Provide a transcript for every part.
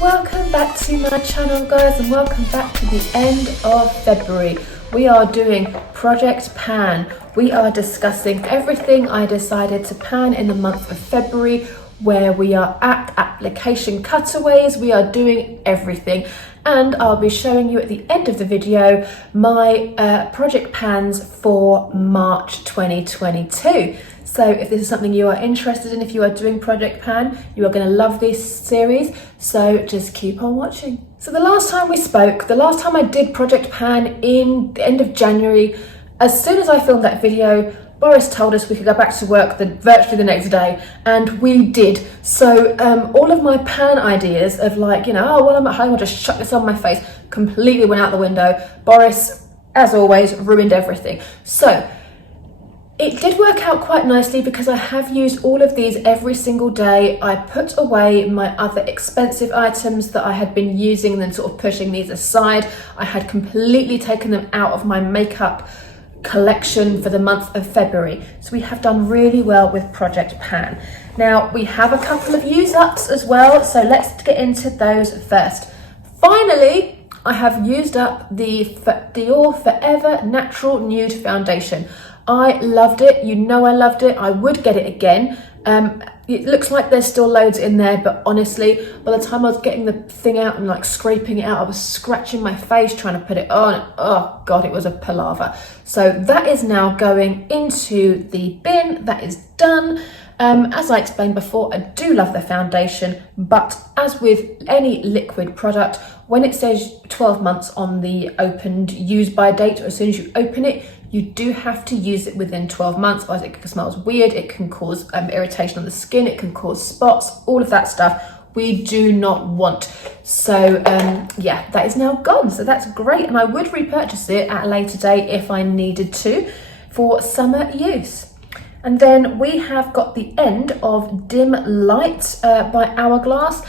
Welcome back to my channel, guys, and welcome back to the end of February. We are doing Project Pan. We are discussing everything I decided to pan in the month of February, where we are at application cutaways. We are doing everything, and I'll be showing you at the end of the video my project pans for March 2022. So if this is something you are interested in, if you are doing Project Pan, you are going to love this series, so just keep on watching. So the last time we spoke, the last time I did Project Pan in the end of January, as soon as I filmed that video, Boris told us we could go back to work virtually the next day, and we did. So all of my pan ideas of like, you know, oh, well, I'm at home, I'll just chuck this on my face, completely went out the window. Boris, as always, ruined everything. So it did work out quite nicely because I have used all of these every single day. I put away my other expensive items that I had been using and then sort of pushing these aside. I had completely taken them out of my makeup collection for the month of February. So we have done really well with Project Pan. Now we have a couple of use ups as well, so let's get into those first. Finally, I have used up the Dior Forever Natural Nude Foundation. I loved it, you know I loved it, I would get it again. It looks like there's still loads in there, but honestly, by the time I was getting the thing out and like scraping it out, I was scratching my face trying to put it on. Oh God, it was a palaver. So that is now going into the bin, that is done. As I explained before, I do love the foundation, but as with any liquid product, when it says 12 months on the opened use by date, or as soon as you open it, you do have to use it within 12 months, otherwise it smells weird, it can cause irritation on the skin, it can cause spots, all of that stuff we do not want. So yeah, that is now gone, so that's great, and I would repurchase it at a later date if I needed to for summer use. And then we have got the end of Dim Light by Hourglass.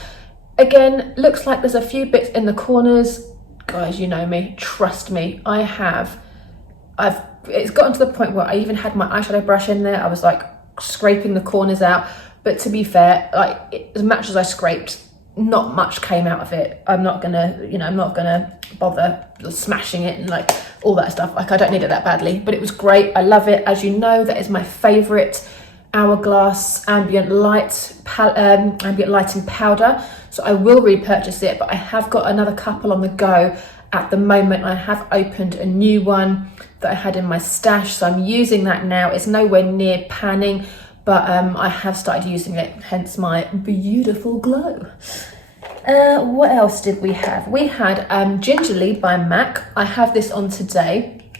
Again, looks like there's a few bits in the corners. Guys, you know me, trust me, it's gotten to the point where I even had my eyeshadow brush in there. I was like scraping the corners out, but to be fair, like as much as I scraped, not much came out of it. I'm not gonna bother smashing it and like all that stuff. Like I don't need it that badly, but it was great. I love it. As you know, that is my favorite Hourglass ambient lighting powder. So I will repurchase it, but I have got another couple on the go at the moment. I have opened a new one that I had in my stash, so I'm using that now. It's nowhere near panning, but I have started using it, hence my beautiful glow. What else did we have? We had Gingerly by MAC. I have this on today.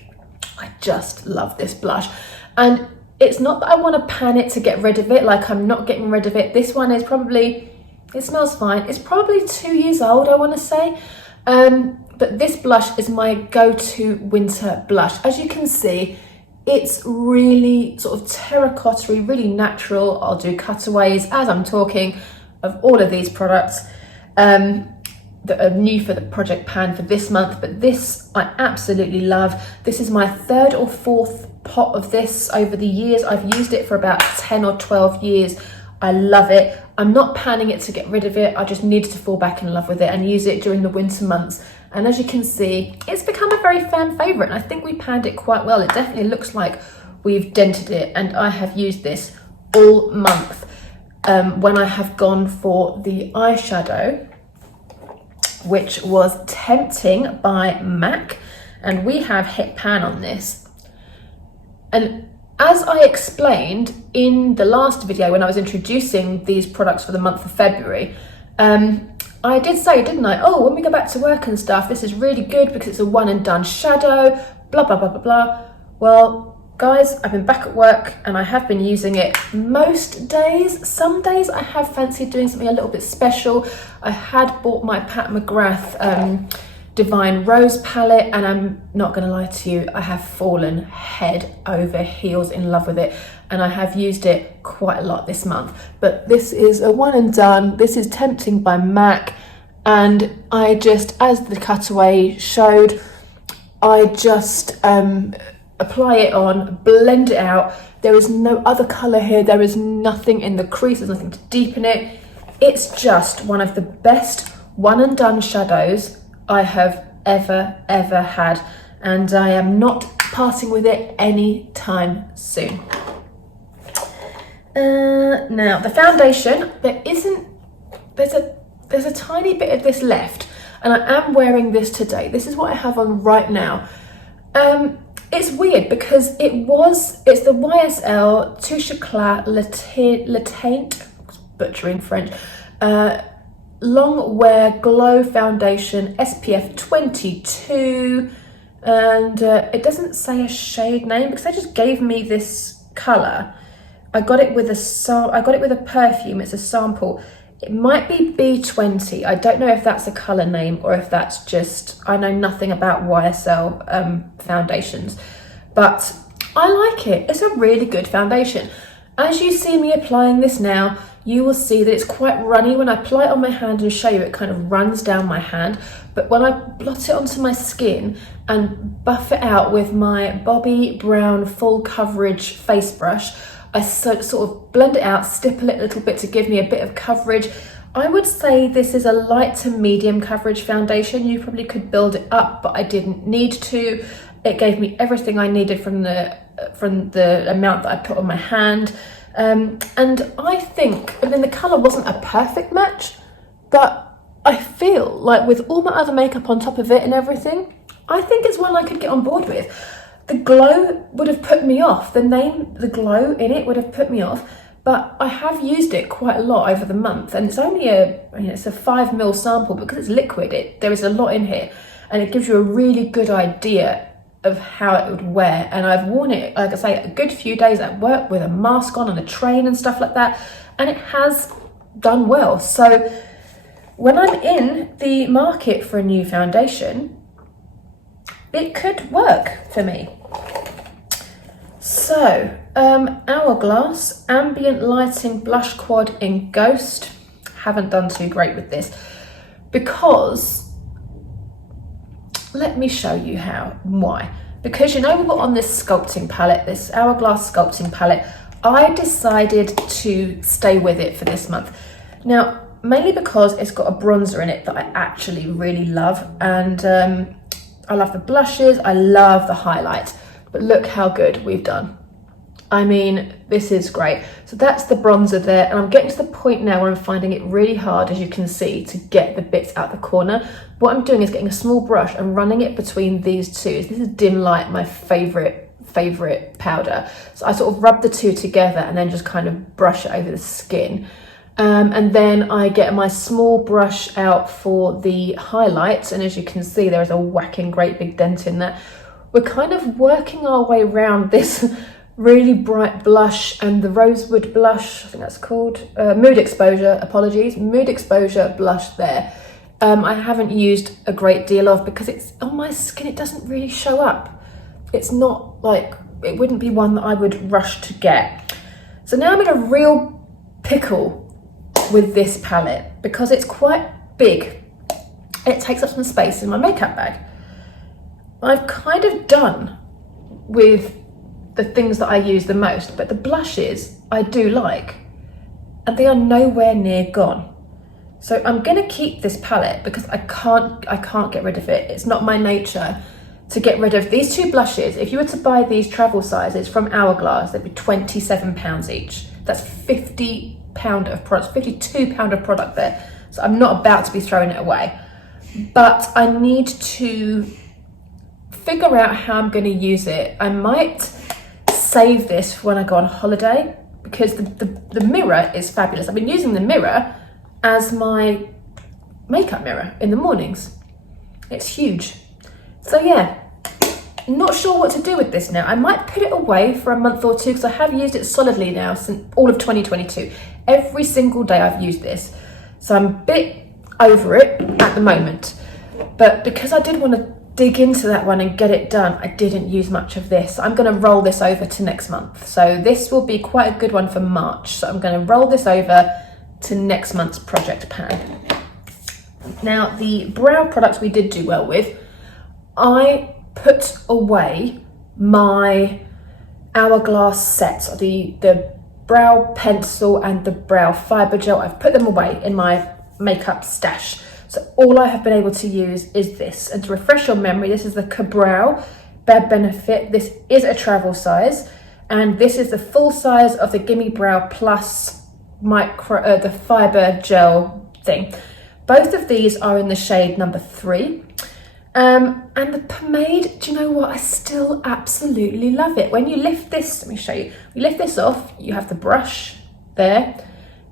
I just love this blush, and it's not that I want to pan it to get rid of it, like I'm not getting rid of it. This one is probably, it smells fine. It's probably 2 years old, I want to say. But this blush is my go-to winter blush. As you can see, it's really sort of terracotta-y, really natural. I'll do cutaways as I'm talking of all of these products that are new for the Project Pan for this month, but this I absolutely love. This is my third or fourth pot of this over the years. I've used it for about 10 or 12 years. I love it. I'm not panning it to get rid of it. I just needed to fall back in love with it and use it during the winter months. And as you can see, it's become a very fan favorite. And I think we panned it quite well. It definitely looks like we've dented it. And I have used this all month when I have gone for the eyeshadow, which was Tempting by MAC. And we have hit pan on this. And as I explained in the last video when I was introducing these products for the month of February, I did say, didn't I? Oh, when we go back to work and stuff, this is really good because it's a one and done shadow, blah, blah, blah, blah, blah. Well, guys, I've been back at work and I have been using it most days. Some days I have fancied doing something a little bit special. I had bought my Pat McGrath Divine Rose palette, and I'm not gonna lie to you, I have fallen head over heels in love with it, and I have used it quite a lot this month. But this is a one and done. This is Tempting by MAC, and I just, as the cutaway showed, I just apply it on, blend it out. There is no other color here. There is nothing in the crease, there's nothing to deepen it. It's just one of the best one and done shadows I have ever had, and I am not parting with it anytime soon. Now the foundation, there's a tiny bit of this left, and I am wearing this today. This is what I have on right now. It's weird because it's the YSL Touche Éclat Lateinte, butchering French, long wear glow foundation, SPF 22, and it doesn't say a shade name because they just gave me this color. I got it with a perfume. It's a sample. It might be B20. I don't know if that's a color name or if that's just, I know nothing about YSL foundations, but I like it. It's a really good foundation. As you see me applying this now, you will see that it's quite runny. When I apply it on my hand and show you, it kind of runs down my hand. But when I blot it onto my skin and buff it out with my Bobbi Brown full coverage face brush, I sort of blend it out, stipple it a little bit to give me a bit of coverage. I would say this is a light to medium coverage foundation. You probably could build it up, but I didn't need to. It gave me everything I needed from the amount that I put on my hand. And I think, I mean, the colour wasn't a perfect match, but I feel like with all my other makeup on top of it and everything, I think it's one I could get on board with. The glow would have put me off. The name, the glow in it would have put me off, but I have used it quite a lot over the month, and it's only it's a 5ml sample because it's liquid. There is a lot in here, and it gives you a really good idea of how it would wear. And I've worn it, like I say, a good few days at work with a mask on a train and stuff like that, and it has done well. So when I'm in the market for a new foundation, it could work for me. So, Hourglass Ambient Lighting Blush Quad in Ghost. Haven't done too great with this because, let me show you why. Because, you know, we were on this sculpting palette, this Hourglass sculpting palette. I decided to stay with it for this month. Now, mainly because it's got a bronzer in it that I actually really love, and I love the blushes, I love the highlight, but look how good we've done. I mean, this is great. So that's the bronzer there, and I'm getting to the point now where I'm finding it really hard, as you can see, to get the bits out the corner. What I'm doing is getting a small brush and running it between these two. This is Dim Light, my favorite powder. So I sort of rub the two together and then just kind of brush it over the skin. And then I get my small brush out for the highlights, and as you can see, there is a whacking great big dent in there. We're kind of working our way around this really bright blush and the rosewood blush, I think that's called, Mood Exposure, apologies, Mood Exposure blush there. I haven't used a great deal of because it's on my skin, it doesn't really show up. It's not like, it wouldn't be one that I would rush to get. So now I'm in a real pickle with this palette because it's quite big. It takes up some space in my makeup bag. I've kind of done with the things that I use the most, but the blushes I do like, and they are nowhere near gone. So I'm gonna keep this palette because I can't get rid of it. It's not my nature to get rid of these two blushes. If you were to buy these travel sizes from Hourglass, they'd be £27 each. That's £50 of product, £52 of product there. So I'm not about to be throwing it away, but I need to figure out how I'm going to use it. I might save this for when I go on holiday because the mirror is fabulous. I've been using the mirror as my makeup mirror in the mornings. It's huge. So yeah, not sure what to do with this now. I might put it away for a month or two because I have used it solidly now since all of 2022. Every single day I've used this. So I'm a bit over it at the moment. But because I did want to dig into that one and get it done, I didn't use much of this. I'm going to roll this over to next month. So this will be quite a good one for March. So I'm going to roll this over to next month's project pan. Now, the brow products we did do well with. I put away my Hourglass sets, the brow pencil and the brow fiber gel. I've put them away in my makeup stash. So all I have been able to use is this. And to refresh your memory, this is the KaBrow Bare Benefit. This is a travel size, and this is the full size of the Gimme Brow Plus the fiber gel thing. Both of these are in the shade number 3. And the pomade, do you know what? I still absolutely love it. When you lift this, let me show you. You lift this off, you have the brush there,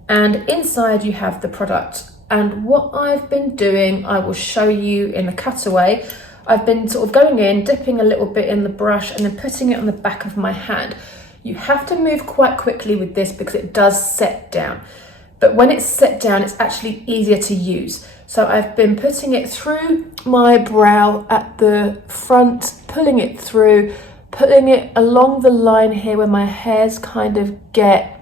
and inside you have the product. And what I've been doing, I will show you in the cutaway. I've been sort of going in, dipping a little bit in the brush and then putting it on the back of my hand. You have to move quite quickly with this because it does set down. But when it's set down, it's actually easier to use. So I've been putting it through my brow at the front, pulling it through, putting it along the line here where my hairs kind of get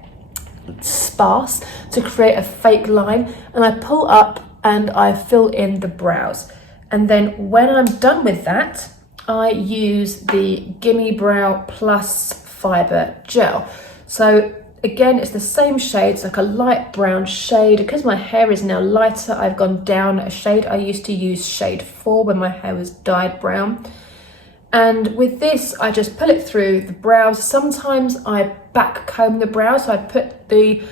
sparse to create a fake line. And I pull up and I fill in the brows. And then when I'm done with that, I use the Gimme Brow Plus Fiber Gel. So again, it's the same shade. It's like a light brown shade. Because my hair is now lighter, I've gone down a shade. I used to use shade 4 when my hair was dyed brown. And with this, I just pull it through the brows. Sometimes I back comb the brows. So I put the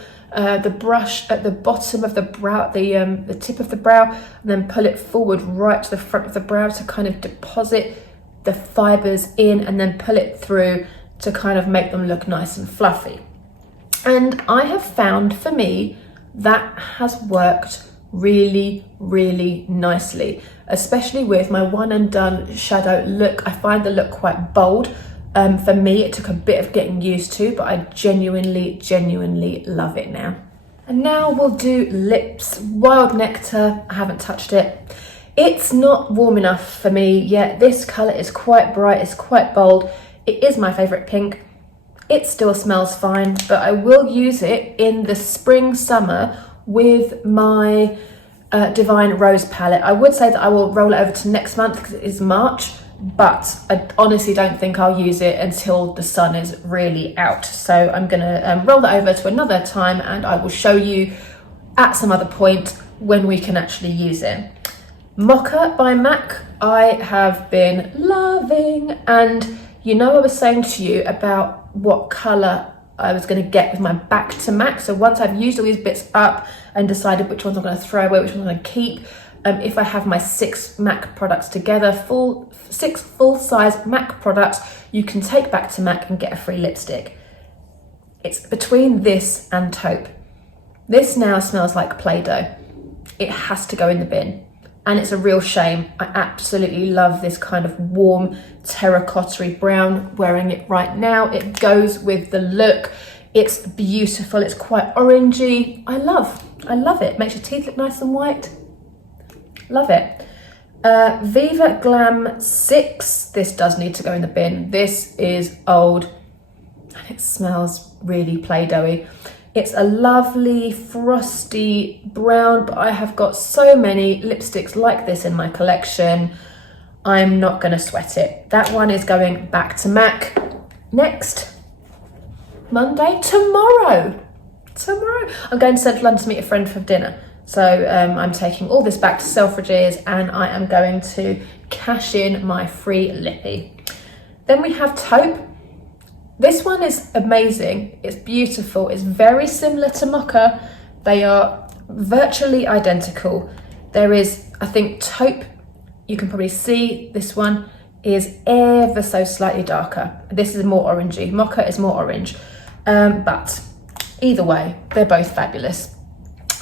brush at the bottom of the brow, the tip of the brow, and then pull it forward right to the front of the brow to kind of deposit the fibers in, and then pull it through to kind of make them look nice and fluffy. And I have found, for me, that has worked really, really nicely, especially with my one and done shadow look. I find the look quite bold. For me, it took a bit of getting used to, but I genuinely love it now. And now we'll do lips. Wild Nectar, I haven't touched it. It's not warm enough for me yet. This colour is quite bright, it's quite bold. It is my favourite pink. It still smells fine, but I will use it in the spring, summer with my Divine Rose palette. I would say that I will roll it over to next month because it is March, but I honestly don't think I'll use it until the sun is really out. So I'm gonna roll that over to another time, and I will show you at some other point when we can actually use it. Mocha by MAC, I have been loving, and you know I was saying to you about what colour I was going to get with my back to MAC. So once I've used all these bits up and decided which ones I'm going to throw away, which ones I'm going to keep, if I have my 6 MAC products together, 6 full-size MAC products, you can take back to MAC and get a free lipstick. It's between this and Taupe. This now smells like Play-Doh. It has to go in the bin. And it's a real shame. I absolutely love this kind of warm terracotta-y brown. Wearing it right now, it goes with the look. It's beautiful, it's quite orangey. I love it. Makes your teeth look nice and white. Love it. Viva Glam VI. This does need to go in the bin. This is old and it smells really Play-Doh-y. It's a lovely frosty brown, but I have got so many lipsticks like this in my collection. I'm not gonna sweat it. That one is going back to MAC. Next, Monday, tomorrow. I'm going to Central London to meet a friend for dinner. So I'm taking all this back to Selfridges and I am going to cash in my free lippy. Then we have Taupe. This one is amazing, it's beautiful, it's very similar to Mocha. They are virtually identical. There is, I think, Taupe, you can probably see this one is ever so slightly darker. This is more orangey, Mocha is more orange. But either way, they're both fabulous.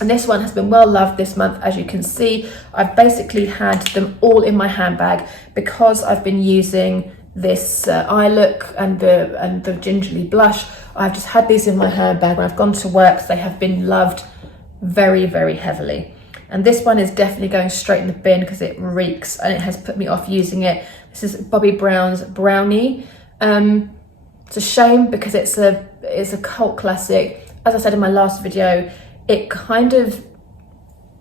And this one has been well loved this month, as you can see. I've basically had them all in my handbag because I've been using this eye look and the gingerly blush. I've just had these in my handbag when I've gone to work. They have been loved very, very heavily. And this one is definitely going straight in the bin because it reeks and it has put me off using it. This is Bobbi Brown's Brownie. It's a shame because it's a cult classic. As I said in my last video, it kind of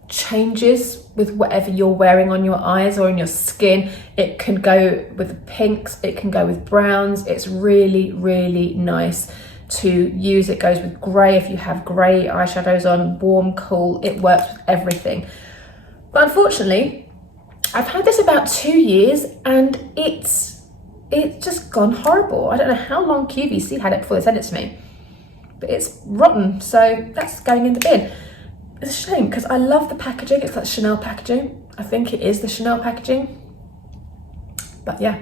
changes with whatever you're wearing on your eyes or in your skin. It can go with the pinks, it can go with browns. It's really, really nice to use. It goes with grey if you have grey eyeshadows on, warm, cool, it works with everything. But unfortunately, I've had this about 2 years and it's just gone horrible. I don't know how long QVC had it before they sent it to me, but it's rotten, so that's going in the bin. It's a shame because I love the packaging. It's like Chanel packaging. I think it is the Chanel packaging. But yeah,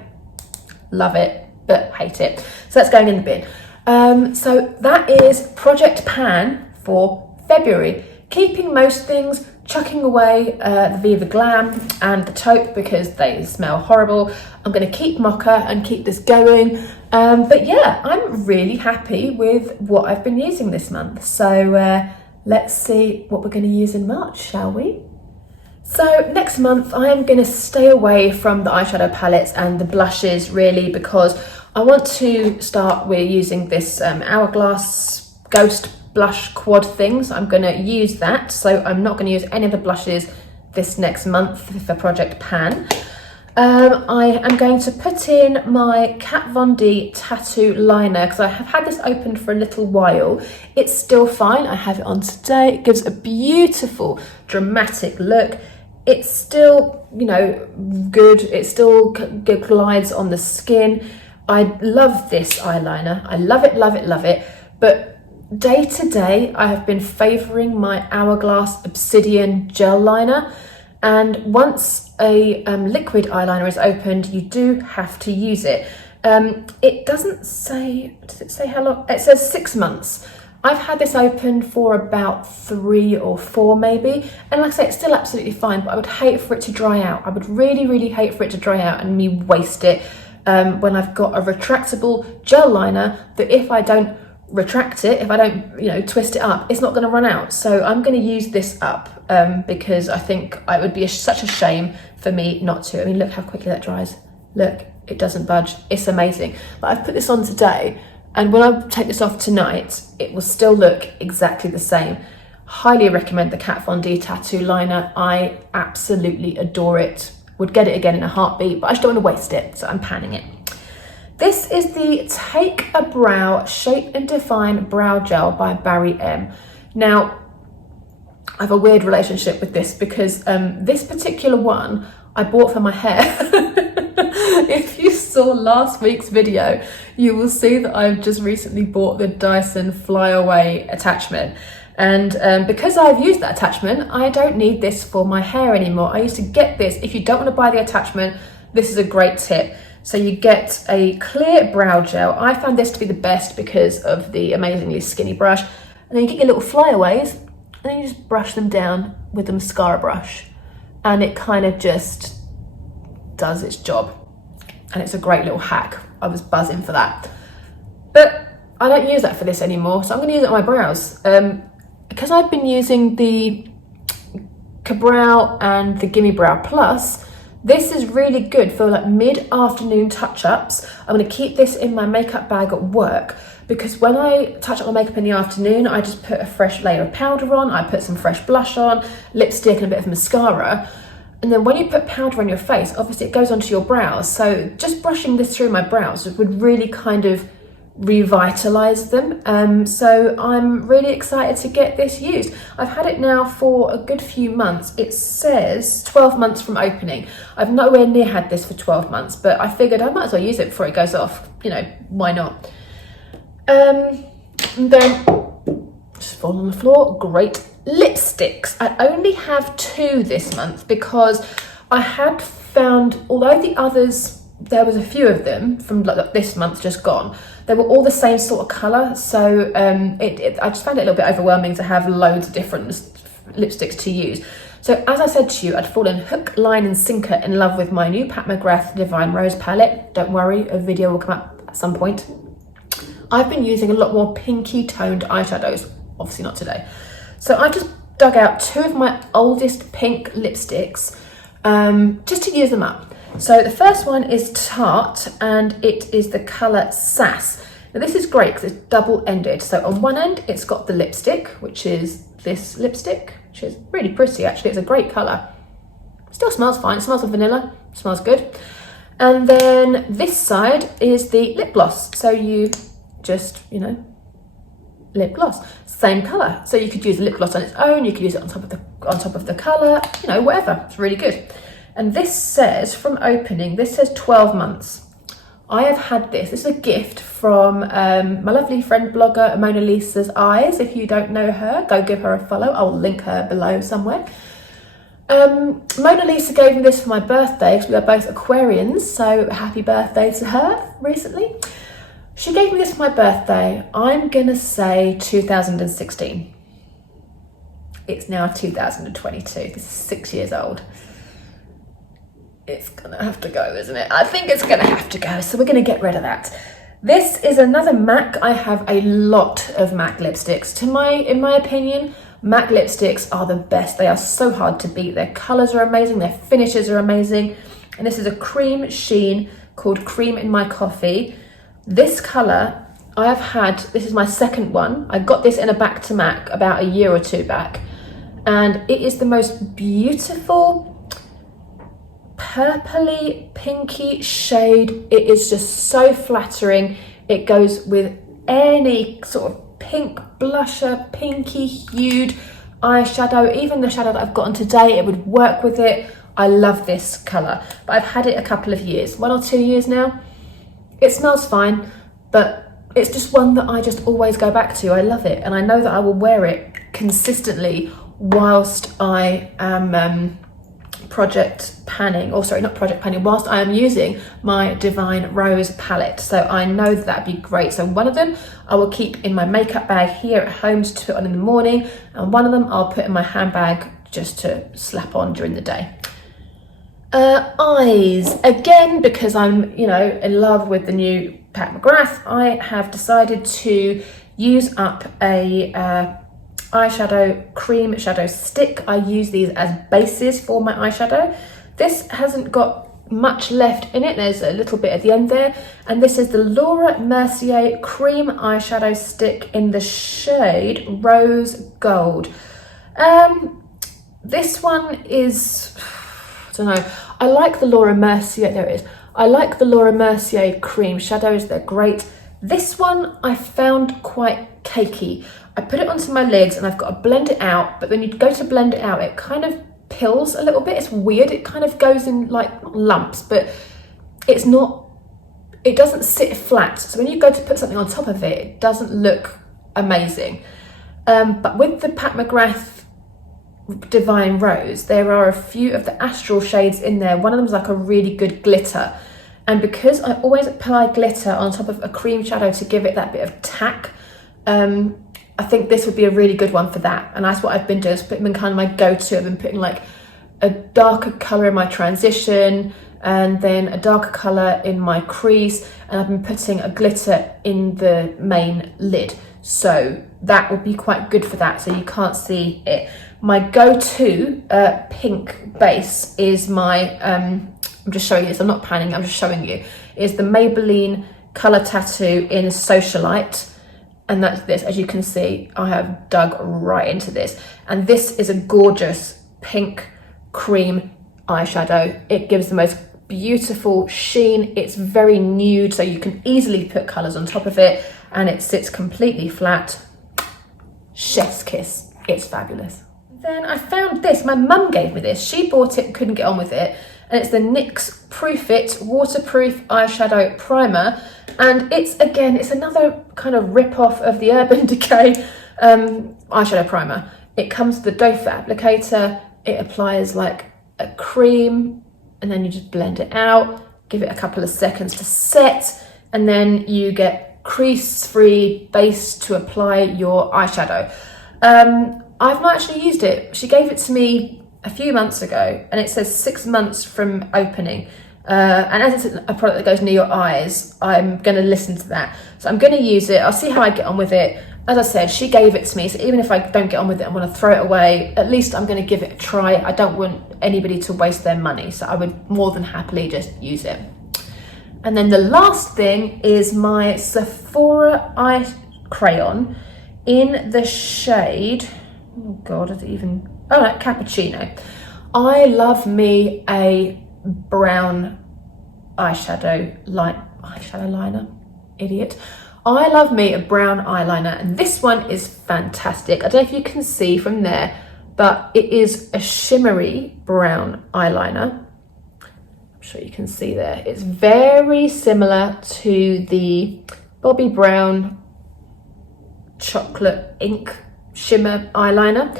love it, but hate it. So that's going in the bin. So that is Project Pan for February. Keeping most things, chucking away the Viva Glam and the Taupe because they smell horrible. I'm going to keep Mocha and keep this going. But yeah, I'm really happy with what I've been using this month. So let's see what we're going to use in March, shall we? So next month I am going to stay away from the eyeshadow palettes and the blushes really, because I want to start with using this Hourglass Ghost blush quad thing. So I'm going to use that. So I'm not going to use any of the blushes this next month for Project Pan. I am going to put in my Kat Von D tattoo liner because I have had this opened for a little while. It's still fine. I have it on today. It gives a beautiful dramatic look. It's still, you know, good. It still glides on the skin. I love this eyeliner. I love it, love it, love it. But day to day, I have been favouring my Hourglass Obsidian gel liner. And once a liquid eyeliner is opened, you do have to use it. It doesn't say, does it say how long? It says 6 months. I've had this open for about 3 or 4 maybe. And like I say, it's still absolutely fine, but I would hate for it to dry out. I would really, really hate for it to dry out and me waste it when I've got a retractable gel liner that if I don't retract it, if I don't, you know, twist it up, it's not going to run out. So I'm going to use this up because I think it would be such a shame for me not to. I mean, look how quickly that dries. Look, it doesn't budge. It's amazing. But I've put this on today, and when I take this off tonight, it will still look exactly the same. Highly recommend the Kat Von D tattoo liner. I absolutely adore it. Would get it again in a heartbeat, but I just don't want to waste it, so I'm panning it. This is the Take a Brow Shape and Define Brow Gel by Barry M. Now, I have a weird relationship with this because this particular one I bought for my hair. If you saw last week's video, you will see that I've just recently bought the Dyson Flyaway attachment. And because I've used that attachment, I don't need this for my hair anymore. I used to get this. If you don't want to buy the attachment, this is a great tip. So you get a clear brow gel. I found this to be the best because of the amazingly skinny brush. And then you get your little flyaways and then you just brush them down with the mascara brush. And it kind of just does its job. And it's a great little hack. I was buzzing for that. But I don't use that for this anymore. So I'm gonna use it on my brows. Because I've been using the KaBrow and the Gimme Brow Plus, this is really good for like mid-afternoon touch-ups. I'm going to keep this in my makeup bag at work because when I touch up my makeup in the afternoon, I just put a fresh layer of powder on, I put some fresh blush on, lipstick and a bit of mascara. And then when you put powder on your face, obviously it goes onto your brows. So just brushing this through my brows would really kind of revitalize them. So I'm really excited to get this used. I've had it now for a good few months. It says 12 months from opening. I've nowhere near had this for 12 months, but I figured I might as well use it before it goes off. You know, why not? And then just fall on the floor. Great lipsticks. I only have 2 this month because I had found, although the others, there was a few of them from like this month just gone, they were all the same sort of colour, so I just found it a little bit overwhelming to have loads of different lipsticks to use. So as I said to you, I'd fallen hook, line and sinker in love with my new Pat McGrath Divine Rose palette. Don't worry, a video will come up at some point. I've been using a lot more pinky toned eyeshadows, obviously not today. So I just dug out 2 of my oldest pink lipsticks just to use them up. So the first one is Tarte and it is the colour Sass. Now this is great because it's double-ended. So on one end, it's got the lipstick, which is this lipstick, which is really pretty actually. It's a great colour. Still smells fine. It smells of vanilla. It smells good. And then this side is the lip gloss. So you just, lip gloss. Same colour. So you could use the lip gloss on its own. You could use it on top of the on top of the colour, you know, whatever. It's really good. And this says, from opening, this says 12 months. I have had this. This is a gift from my lovely friend blogger Mona Lisa's Eyes. If you don't know her, go give her a follow. I'll link her below somewhere. Mona Lisa gave me this for my birthday because we are both Aquarians, so happy birthday to her recently. She gave me this for my birthday. I'm gonna say 2016. It's now 2022. This is 6 years old. It's gonna have to go, isn't it? I think it's gonna have to go, so we're gonna get rid of that. This is another MAC. I have a lot of MAC lipsticks. In my opinion, MAC lipsticks are the best. They are so hard to beat. Their colours are amazing, their finishes are amazing. And this is a cream sheen called Cream in My Coffee. This colour, I have had, this is my second one. I got this in a back to MAC about a year or two back. And it is the most beautiful purpley, pinky shade. It is just so flattering. It goes with any sort of pink blusher, pinky hued eyeshadow. Even the shadow that I've got on today, it would work with it. I love this colour, but I've had it a couple of years, 1 or 2 years now. It smells fine, but it's just one that I just always go back to. I love it, and I know that I will wear it consistently whilst I am project panning, or sorry, not project panning, whilst I am using my Divine Rose palette. So I know that that'd be great. So one of them I will keep in my makeup bag here at home to put on in the morning, and one of them I'll put in my handbag just to slap on during the day. Eyes, again, because I'm, you know, in love with the new Pat McGrath, I have decided to use up a eyeshadow cream shadow stick. I use these as bases for my eyeshadow. This hasn't got much left in it. There's a little bit at the end there. And this is the Laura Mercier cream eyeshadow stick in the shade Rose Gold. This one is, I don't know. I like the Laura Mercier, there it is. I like the Laura Mercier cream shadows, they're great. This one I found quite cakey. I put it onto my lids and I've got to blend it out, but when you go to blend it out, it kind of pills a little bit. It's weird, it kind of goes in like lumps, but it's not, it doesn't sit flat. So when you go to put something on top of it, it doesn't look amazing. But with the Pat McGrath Divine Rose, there are a few of the astral shades in there. One of them is like a really good glitter, and because I always apply glitter on top of a cream shadow to give it that bit of tack, I think this would be a really good one for that. And that's what I've been doing, is putting in kind of my go-to. I've been putting like a darker colour in my transition, and then a darker colour in my crease, and I've been putting a glitter in the main lid. So that would be quite good for that, so you can't see it. My go-to pink base is my, I'm just showing you this, I'm not panning, I'm just showing you, is the Maybelline Colour Tattoo in Socialite. And that's this, as you can see, I have dug right into this. And this is a gorgeous pink cream eyeshadow. It gives the most beautiful sheen. It's very nude, so you can easily put colours on top of it, and it sits completely flat. Chef's kiss, it's fabulous. Then I found this, my mum gave me this. She bought it, couldn't get on with it. And it's the NYX Proof It Waterproof Eyeshadow Primer. And it's, again, it's another kind of rip-off of the Urban Decay eyeshadow primer. It comes with the doe foot applicator. It applies like a cream, and then you just blend it out, give it a couple of seconds to set, and then you get crease-free base to apply your eyeshadow. I've not actually used it. She gave it to me a few months ago, and it says 6 months from opening. And as it's a product that goes near your eyes, I'm going to listen to that. So I'm going to use it. I'll see how I get on with it. As I said, she gave it to me, so even if I don't get on with it and want to throw it away, at least I'm going to give it a try. I don't want anybody to waste their money, so I would more than happily just use it. And then the last thing is my Sephora eye crayon in the shade, oh god, is it even, oh no, Cappuccino. I love me a brown eyeshadow liner, idiot. I love me a brown eyeliner, and this one is fantastic. I don't know if you can see from there, but it is a shimmery brown eyeliner. I'm sure you can see there. It's very similar to the Bobbi Brown chocolate ink shimmer eyeliner.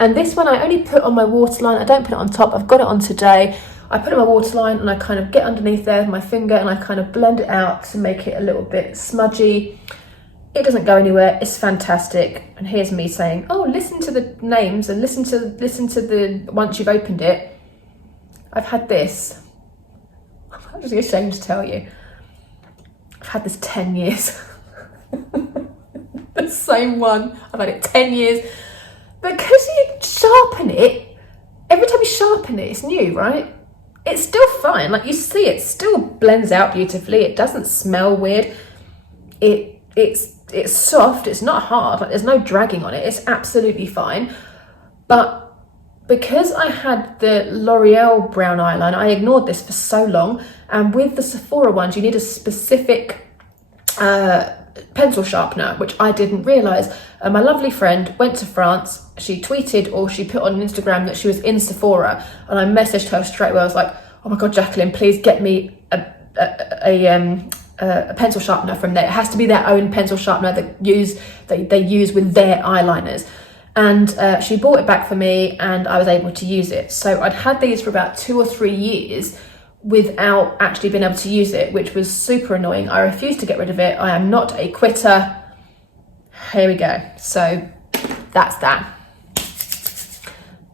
And this one I only put on my waterline. I don't put it on top. I've got it on today. I put it on my waterline and I kind of get underneath there with my finger and I kind of blend it out to make it a little bit smudgy. It doesn't go anywhere. It's fantastic. And here's me saying, oh, listen to the names and listen to the once you've opened it. I've had this. I'm just ashamed to tell you. I've had this 10 years. The same one. I've had it 10 years. Because you sharpen it, every time you sharpen it, it's new, right? It's still fine. Like, you see, it still blends out beautifully. It doesn't smell weird. It's soft. It's not hard. Like, there's no dragging on it. It's absolutely fine. But because I had the L'Oreal brown eyeliner, I ignored this for so long. And with the Sephora ones, you need a specific pencil sharpener, which I didn't realise. My lovely friend went to France. She tweeted or she put on Instagram that she was in Sephora, and I messaged her straight away. I was like, oh my God, Jacqueline, please get me a pencil sharpener from there. It has to be their own pencil sharpener that they use with their eyeliners. And she bought it back for me and I was able to use it. So I'd had these for about 2 or 3 years without actually being able to use it, which was super annoying. I refused to get rid of it. I am not a quitter. Here we go. So that's that.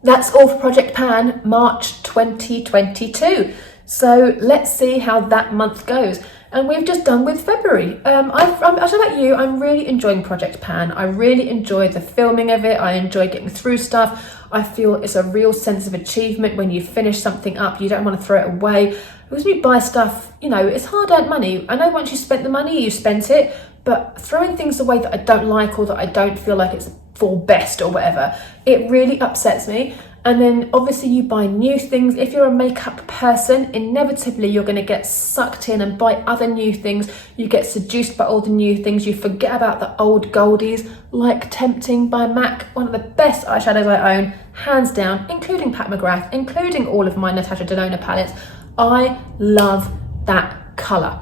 That's all for Project Pan, March 2022. So let's see how that month goes. And we've just done with February. I don't know about you, I'm really enjoying Project Pan. I really enjoy the filming of it. I enjoy getting through stuff. I feel it's a real sense of achievement when you finish something up. You don't want to throw it away. Because when you buy stuff, you know, it's hard-earned money. I know once you spent the money, you spent it. But throwing things away that I don't like or that I don't feel like it's for best or whatever, it really upsets me. And then obviously you buy new things. If you're a makeup person, inevitably you're going to get sucked in and buy other new things. You get seduced by all the new things. You forget about the old goldies, like Tempting by MAC, one of the best eyeshadows I own, hands down, including Pat McGrath, including all of my Natasha Denona palettes. I love that colour.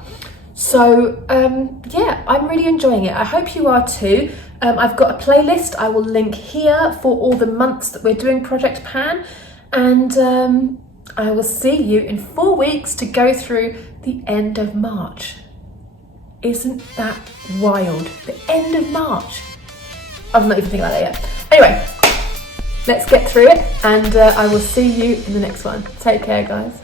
So yeah, I'm really enjoying it. I hope you are too. I've got a playlist I will link here for all the months that we're doing Project Pan, and I will see you in 4 weeks to go through the end of March. Isn't that wild? The end of March. I'm not even thinking about that yet. Anyway, let's get through it, and I will see you in the next one. Take care, guys.